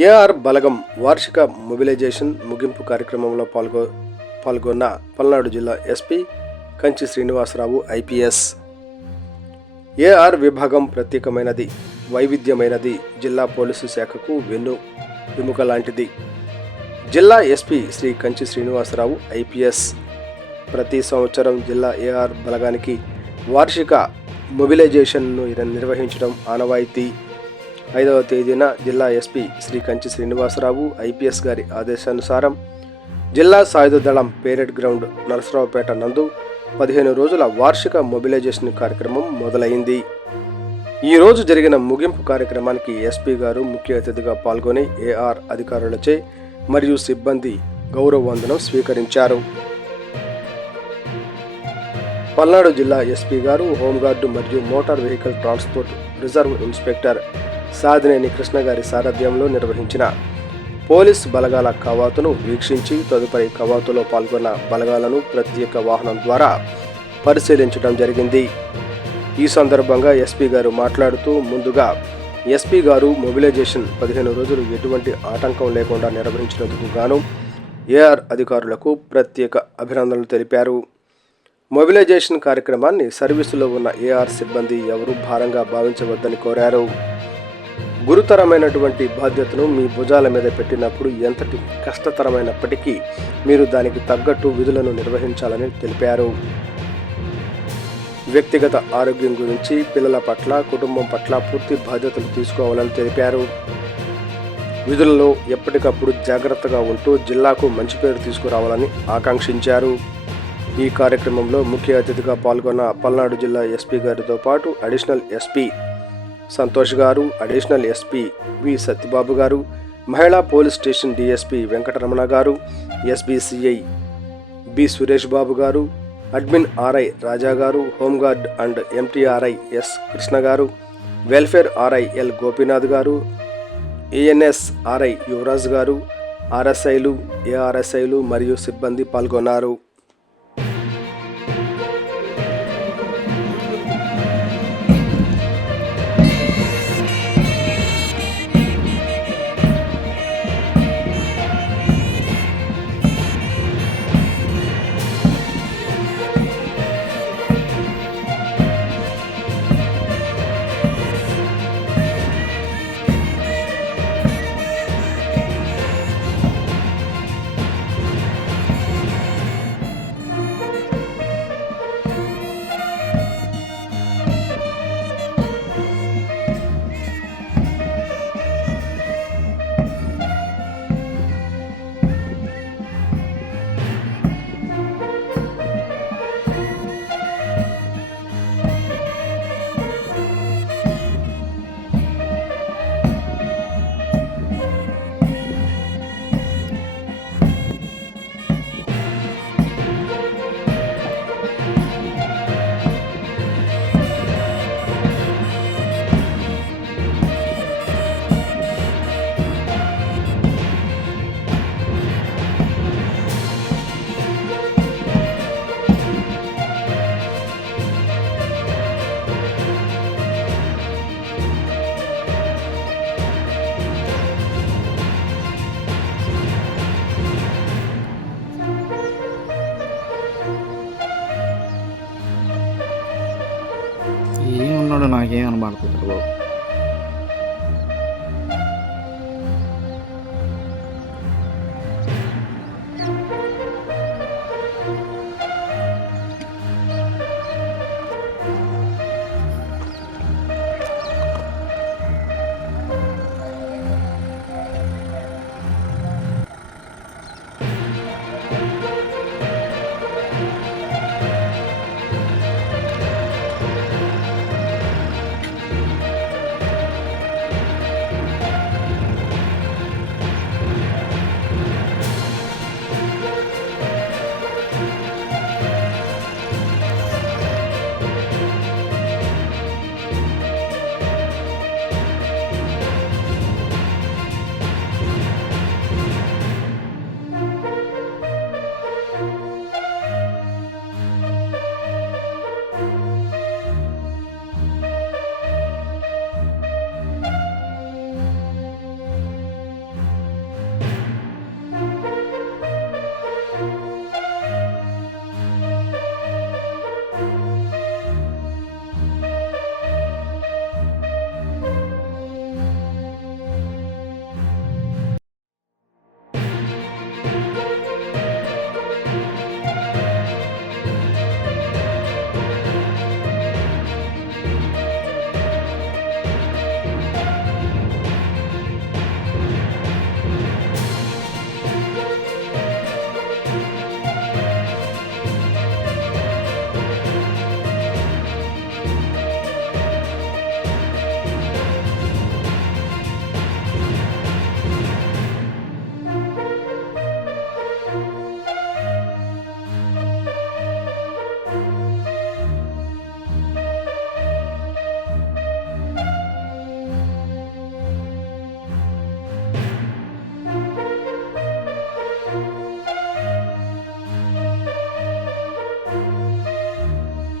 AR బలగం వార్షిక mobilisation ముగింపు కార్యక్రమంలో పాల్గొన్న పల్నాడు జిల్లా SP Kanchi Srinivasarao IPS. AR విభాగం ప్రత్యేకమైనది, వైవిధ్యమైనది, జిల్లా పోలీసు శాఖకు వెన్నుముక లాంటిది. జిల్లా ఎస్పీ శ్రీ కంచి శ్రీనివాసరావు ఐపీఎస్ ప్రతి సంవత్సరం జిల్లా ఏఆర్ బలగానికి వార్షిక మొబిలైజేషన్ను నిర్వహించడం ఆనవాయితీ. 5వ తేదీన జిల్లా ఎస్పీ శ్రీ కంచి శ్రీనివాసరావు ఐపీఎస్ గారి ఆదేశానుసారం జిల్లా సాయుధ దళం పేరెడ్ గ్రౌండ్ నరసరావుపేట నందు 15 రోజుల వార్షిక మొబిలైజేషన్ కార్యక్రమం మొదలైంది. ఈ రోజు జరిగిన ముగింపు కార్యక్రమానికి ఎస్పీ గారు ముఖ్య అతిథిగా పాల్గొని ఏఆర్ అధికారులచే మరియు సిబ్బంది గౌరవ వందనం స్వీకరించారు. పల్నాడు జిల్లా ఎస్పీ గారు హోంగార్డు మరియు motor vehicle transport reserve inspector Sadineni Krishna గారి సారథ్యంలో నిర్వహించిన పోలీస్ బలగాల కవాతును వీక్షించి తదుపరి కవాతులో పాల్గొన్న బలగాలను ప్రత్యేక వాహనం ద్వారా పరిశీలించడం జరిగింది. ఈ సందర్భంగా ఎస్పీ గారు మాట్లాడుతూ, ముందుగా ఎస్పీ గారు మొబిలైజేషన్ 15 రోజులు ఎటువంటి ఆటంకం లేకుండా నిర్వహించినందుకు గాను ఏఆర్ అధికారులకు ప్రత్యేక అభినందనలు తెలిపారు. మొబిలైజేషన్ కార్యక్రమాన్ని సర్వీసులో ఉన్న ఏఆర్ సిబ్బంది ఎవరూ భారంగా భావించవద్దని కోరారు. గురుతరమైనటువంటి బాధ్యతను మీ భుజాల మీద పెట్టినప్పుడు ఎంతటి కష్టతరమైనప్పటికీ మీరు దానికి తగ్గట్టు విధులను నిర్వహించాలని తెలిపారు. వ్యక్తిగత ఆరోగ్యం గురించి, పిల్లల పట్ల, కుటుంబం పట్ల పూర్తి బాధ్యతలు తీసుకోవాలని తెలిపారు. విధులలో ఎప్పటికప్పుడు జాగ్రత్తగా ఉంటూ జిల్లాకు మంచి పేరు తీసుకురావాలని ఆకాంక్షించారు. ఈ కార్యక్రమంలో ముఖ్య అతిథిగా పాల్గొన్న పల్నాడు జిల్లా ఎస్పీ గారితో పాటు అడిషనల్ ఎస్పీ సంతోష్ గారు, అడిషనల్ ఎస్పీ వి సత్యబాబు గారు, మహిళా పోలీస్ స్టేషన్ డిఎస్పీ వెంకటరమణ గారు, ఎస్బీసీఐ బి సురేష్ బాబు గారు, అడ్మిన్ ఆర్ఐ రాజా గారు, హోంగార్డ్ అండ్ ఎంటీఆర్ఐ ఎస్ కృష్ణ గారు, వెల్ఫేర్ ఆర్ఐ ఎల్ గోపీనాథ్ గారు, ఏఎన్ఎస్ ఆర్ఐ యువరాజ్ గారు, ఆర్ఎస్ఐలు, ఏఆర్ఎస్ఐలు మరియు సిబ్బంది పాల్గొన్నారు. ఏమున్నాడు నాకేం అనబడుతుంది బాబు.